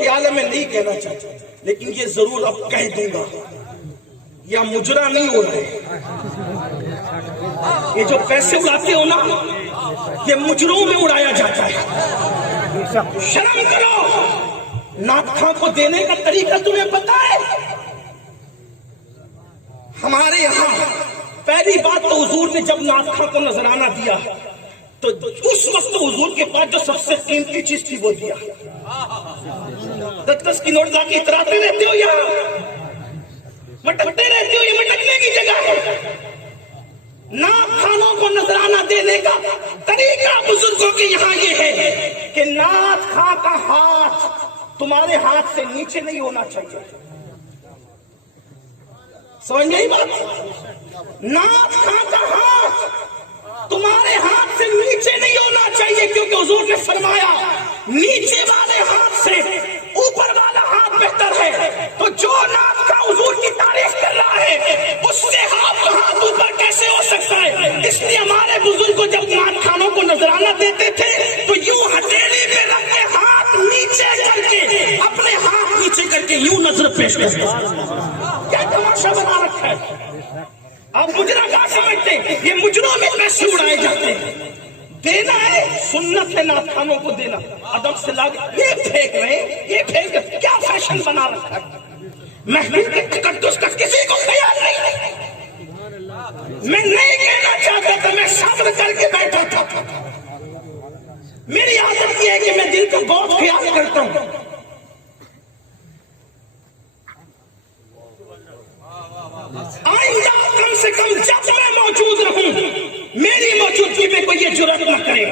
خیال ہے میں نہیں کہنا چاہتا، لیکن یہ ضرور اب کہہ دوں گا، یا مجرا نہیں ہو رہا ہے، یہ جو پیسے اڑاتے ہو نا، یہ مجروں میں اڑایا جاتا ہے۔ شرم کرو، نعت خواں کو دینے کا طریقہ تمہیں پتا ہے؟ ہمارے یہاں پہلی بات تو حضور نے جب نعت خواں کو نذرانہ دیا تو اس وقت حضور کے پاس جو سب سے قیمتی چیز تھی وہ دیا۔ 10 کی نوٹ لا کے اتراتے رہتے ہو، یہاں مٹکتے رہتے ہو، یہ مٹکنے کی جگہ ہے۔ نعت خانوں کو نذرانہ دینے کا طریقہ بزرگوں کے یہاں یہ ہے کہ نعت خواں کا ہاتھ تمہارے ہاتھ سے نیچے نہیں ہونا چاہیے۔ سمجھ نہیں بات؟ نعت خواں کا ہاتھ تمہارے ہاتھ سے نیچے نہیں ہونا چاہیے، کیونکہ حضور نے فرمایا نیچے والے ہاتھ سے اوپر والا ہاتھ بہتر ہے۔ تو جو نعت خواں حضور کی تعریف کر رہا ہے اس سے ہاتھ اوپر کیسے ہو سکتا ہے؟ اس لیے ہمارے بزرگ کو جب نعت خانوں کو نذرانہ دیتے تھے تو یوں ہتھیلی پہ رکھ کے ہاتھ نیچے کر کے، اپنے ہاتھ نیچے کر کے یوں نظر پیش کرتے۔ کیا تماشا بنا رکھا ہے؟ آپ مجرا کیا سمجھتے ہیں؟ یہ مجروں میں پیسے اڑائے جاتے ہیں۔ دینا ہے سنت ہے، نعت خانوں کو دینا ادب سے لا کے یہ پھینک رہے ہیں، یہ پھینک کیا فیشن بنا رکھا ہے؟ محفل کے تقدس کا کسی کو خیال نہیں۔ میں نہیں کہنا چاہتا تھا، میں صبر کر کے بیٹھا تھا۔ میری عادت یہ ہے کہ میں دل کا بہت خیال کرتا ہوں۔ آئندہ کم سے کم جب میں موجود رہوں میری موجودگی میں کوئی یہ جرات نہ کرے۔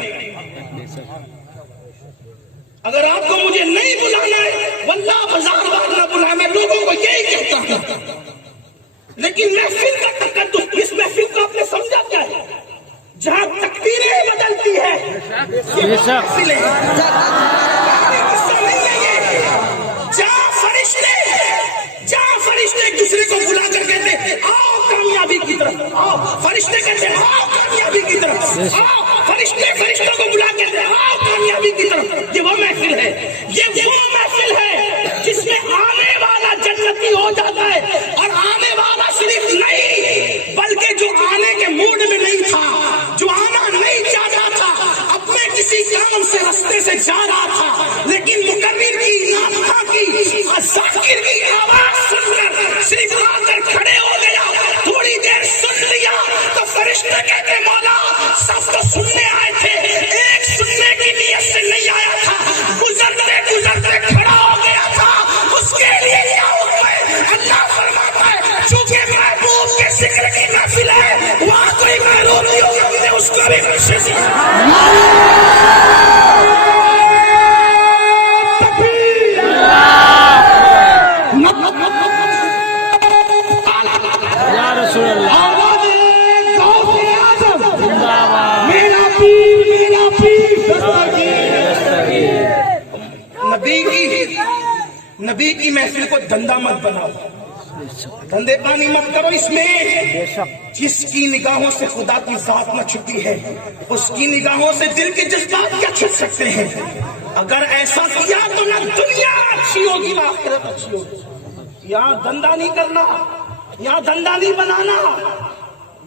اگر آپ کو مجھے نہیں بلانا ہے واللہ بازار بار نہ بلانا، میں لوگوں کو یہی کہتا ہوں۔ لیکن محفل کا تقدس، اس محفل کو آپ نے سمجھا کیا ہے؟ جہاں تقدیریں بدلتی ہے یہ محفل ہے، جہاں فرشتے ایک دوسرے کو بلا کر کہتے آؤ کامیابی کی طرف، آؤ فرشتے کہتے آؤ کامیابی کی طرف، آؤ فرشتے فرشتوں کو بلا کر کہتے آؤ کامیابی کی طرف، یہ وہ محفل ہے، یہ وہ محفل ہے جس میں آنے والا جنتی ہو جاتا ہے۔ اور آنے والا صرف نہیں بلکہ جو آنے کے موڈ میں نہیں تھا، جو آنا نہیں چاہتا تھا، اپنے کسی کام سے رستے سے جا رہا تھا، لیکن مکرر کی نعت خواں کی ذاکر کی آواز سن کر صرف آ کر کھڑے ہو گیا، تھوڑی دیر سن لیا تو فرشتے کہتے مولا سب تو سننے آئے تھے، ایک سننے کی نیت سے نہیں آیا تھا، گزرتے گزرتے کھڑا ہو گیا تھا، اس کے لیے کیا حکم ہے؟ اللہ فرماتا ہے چونکہ محبوب کے ذکر کی محفل ہے، وہاں کوئی محروم نہیں ہوگا، مجھے اس کو بھی خوشی سے نبی کی محفل کو دھندا مت بناؤ، دھندے پانی مت کرو۔ اس میں جس کی نگاہوں سے خدا کی ذات نہ چھپی ہے اس کی نگاہوں سے دل کے جذبات کیا چھپ سکتے ہیں؟ اگر ایسا کیا تو نہ دنیا اچھی ہوگی نہ آخرت اچھی ہوگی۔ یہاں دھندا نہیں کرنا، یہاں دھندا نہیں بنانا،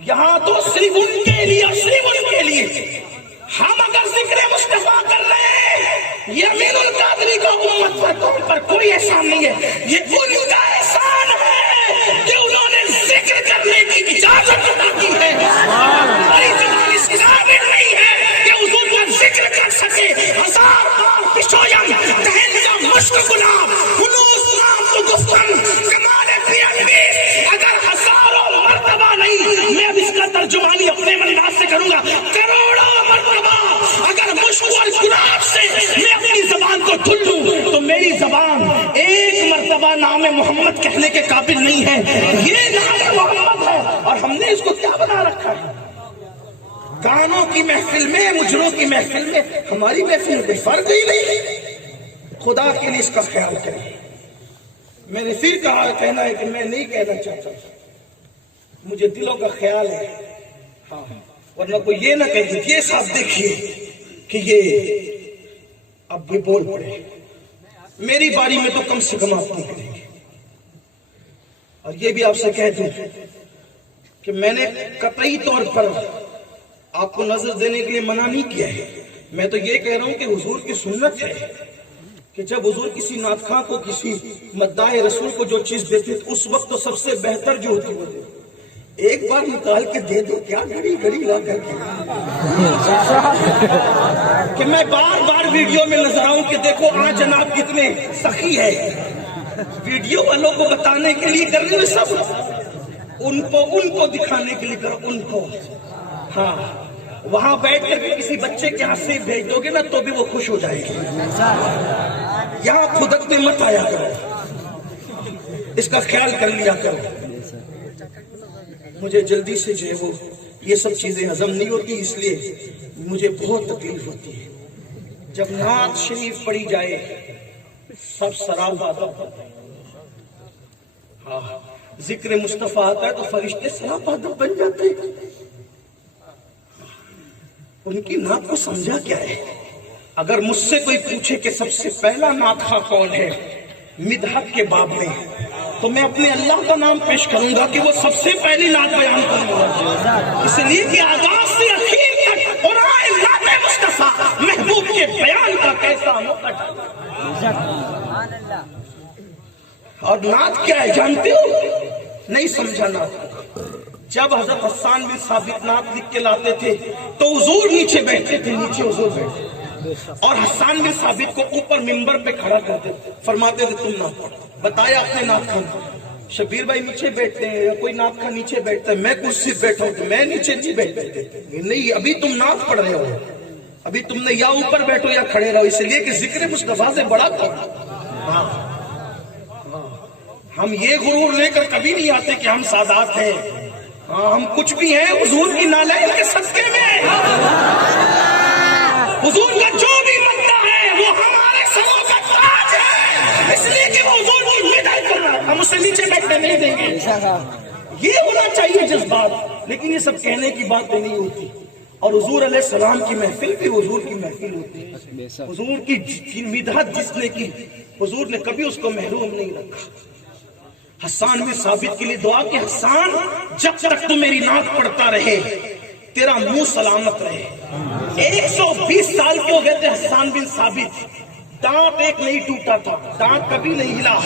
یہاں تو صرف ان کے لیے، صرف ان کے لیے۔ ہم اگر ذکر مصطفیٰ کر رہے ہیں، یہ امین القادری کا امت پر کوئی احسان نہیں ہے، یہ ان کا احسان ہے کہ انہوں نے ذکر کرنے کی اجازت عطا کی ہے۔ ہماری زبان اس قابل نہیں ہے کہ حضور کا ذکر کر سکے۔ 1000 بار پشویم دہن کا مشک گلاب خلوص نام تو گفتن کمال پیانویس، اگر 1000 مرتبہ نہیں، میں اب اس کا ترجمانی اپنے انداز سے کروں گا، کروڑوں مرتبہ اگر مشک اور گلاب سے میں اپنی زبان کو دھل لوں تو میری زبان ایک مرتبہ نام محمد کہنے کے قابل نہیں ہے۔ یہ نام محمد ہے اور ہم نے اس کو کیا بنا رکھا ہے؟ گانوں کی محفل میں، مجروں کی محفل میں، ہماری محفل میں کوئی فرق ہی نہیں۔ خدا کے لیے اس کا خیال کریں۔ میں نے پھر کہنا ہے کہ میں نہیں کہنا چاہتا، مجھے دلوں کا خیال ہے، ہاں، ورنہ کوئی یہ نہ کہے یہ صاحب دیکھیے کہ یہ اب بھی بول پڑے، میری باری میں تو کم سے کم آپ نہیں کریں گے. اور یہ بھی آپ سے کہہ دوں کہ میں نے قطعی طور پر آپ کو نظر دینے کے لیے منع نہیں کیا ہے. میں تو یہ کہہ رہا ہوں کہ حضور کی سنت ہے کہ جب حضور کسی نعت خواں کو، کسی مداح رسول کو جو چیز دیتے اس وقت تو سب سے بہتر جو ہوتی وہ دے. ایک بار نکال کے دے دو، کیا گھڑی گھڑی لا کر کے کہ میں بار بار ویڈیو میں نظر آؤں کہ دیکھو آج جناب کتنے سخی ہے. ویڈیو والوں کو بتانے کے لیے کر رہے ہیں سب، ان کو دکھانے کے لیے کرو ان کو. ہاں وہاں بیٹھ کر کے کسی بچے کے ہاتھ سے بھیج دو گے نا تو بھی وہ خوش ہو جائے گی. یہاں خودکتے مت آیا کرو، اس کا خیال کر لیا کرو. مجھے جلدی سے جو ہے وہ یہ سب چیزیں ہضم نہیں ہوتی، اس لیے مجھے بہت تکلیف ہوتی ہے. جب نعت شریف پڑھی جائے سب سراپا، ہاں ذکر مصطفیٰ آتا ہے تو فرشتے سراپا بن جاتے ہیں. ان کی نعت کو سمجھا کیا ہے؟ اگر مجھ سے کوئی پوچھے کہ سب سے پہلا نعت خواں کون ہے مدحت کے باب میں، تو میں اپنے اللہ کا نام پیش کروں گا کہ وہ سب سے پہلی نعت بیان کروں گا. اس لیے کہ آغاز سے اخیر تک قرآن نعت مصطفیٰ محبوب کے بیان کا کیسا موقع. اور نعت کیا ہے جانتے ہو؟ نہیں سمجھا نعت. جب حضرت حسان بن ثابت نعت لکھ کے لاتے تھے تو حضور نیچے بیٹھتے تھے، نیچے حضور بیٹھتے اور حسان بن ثابت کو اوپر منبر پہ کھڑا کرتے تھے، فرماتے تھے تم نعت پڑھو. بتایا اپنے نعت خان، شبیر بھائی نیچے بیٹھتے ہیں یا کوئی نعت خان نیچے بیٹھتا ہے، میں کرسی بیٹھا ہوں تو میں نیچے نہیں بیٹھتے. نہیں، ابھی تم نعت پڑھ رہے ہو، ابھی تم نے یا اوپر بیٹھو یا کھڑے رہو، اس لیے کہ ذکر مصطفیٰ سے بڑا کرو. ہم یہ غرور لے کر کبھی نہیں آتے کہ ہم سادات ہیں. ہاں ہم کچھ بھی ہیں حضور کی نالائن کے صدقے میں. حضور کا جو بھی مدح ہے وہ ہمارے سروں کا تاج ہے، اس لیے کہ وہ حضور کی مدح کر رہا ہے، ہم اسے نیچے بیٹھنے نہیں دیں گے. یہ ہونا چاہیے جذبات، لیکن یہ سب کہنے کی باتیں نہیں ہوتی. اور حضور علیہ السلام کی محفل بھی حضور کی محفل ہوتی ہے. حضور کی مدحت جس نے کی حضور نے کبھی اس کو محروم نہیں رکھا. حسان بن ثابت کے لیے دعا کہ حسان جب تک تو میری نعت پڑھتا رہے تیرا منہ سلامت رہے. 120 سال کے ہو گئے تھے حسان بن ثابت، دانت ایک نہیں ٹوٹا تھا، دانت کبھی نہیں ہلا،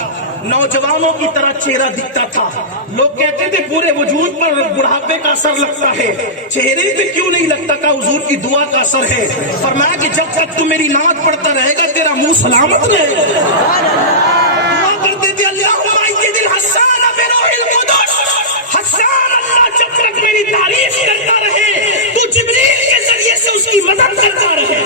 نوجوانوں کی طرح چہرہ دکھتا تھا. لوگ کہتے تھے پورے وجود پر بڑھاپے کا اثر لگتا ہے، چہرے پہ کیوں نہیں لگتا تھا؟ حضور کی دعا کا اثر ہے. فرمایا کہ جب تک تو میری نعت پڑھتا رہے گا تیرا منہ سلامت رہے گا. دعا کرتے تھے اللہم ایدی الحسان بروح القدس، حسان اللہ جب تک میری تعریف کرتا رہے تو جبریل کے ذریعے سے اس کی مدد کرتا رہے،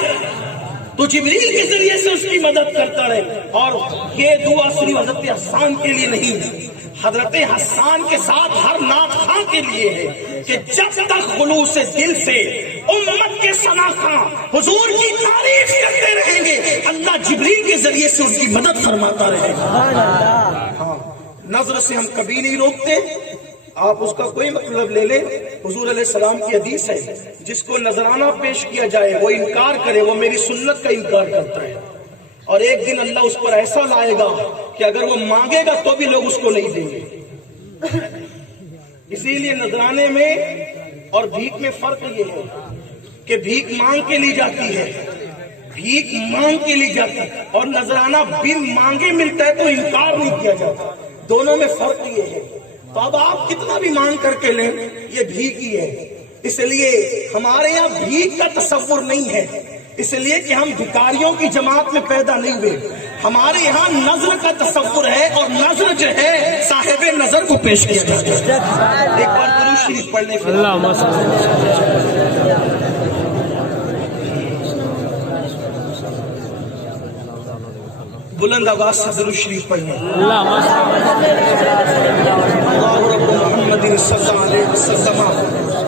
تو جبریل کے ذریعے سے اس کی مدد کرتا رہے. اور یہ دعا صرف حضرت حسان کے لیے نہیں، حضرت حسان کے ساتھ ہر نعت خواں کے لیے ہے کہ جب تک خلوص دل سے امت کے ثنا خواں حضور کی تعریف کرتے رہیں گے اللہ جبریل کے ذریعے سے ان کی مدد فرماتا رہے گا. ہاں نظر سے ہم کبھی نہیں روکتے. آپ اس کا کوئی مطلب لے لیں، حضور علیہ السلام کی حدیث ہے جس کو نذرانہ پیش کیا جائے وہ انکار کرے وہ میری سنت کا انکار کرتا ہے. اور ایک دن اللہ اس پر ایسا لائے گا کہ اگر وہ مانگے گا تو بھی لوگ اس کو نہیں دیں گے. اسی لیے نذرانے میں اور بھیک میں فرق یہ ہے کہ بھیک مانگ کے لی جاتی ہے، بھیک مانگ کے لی جاتی ہے، اور نذرانہ بن مانگے ملتا ہے تو انکار نہیں کیا جاتا. دونوں میں فرق یہ ہے. تو اب آپ کتنا بھی مانگ کر کے لیں یہ بھیک ہی ہے. اس لیے ہمارے یہاں بھیک کا تصور نہیں ہے، اس لیے کہ ہم بھکاریوں کی جماعت میں پیدا نہیں ہوئے. ہمارے یہاں نظر کا تصور ہے اور نظر جو ہے صاحب نظر کو پیش کیا جاتا ہے. ایک بار درود شریف پڑھنے کے بلند آواز سے درود شریف پڑھیں. اللہ رب محمد صلی اللہ علیہ وسلم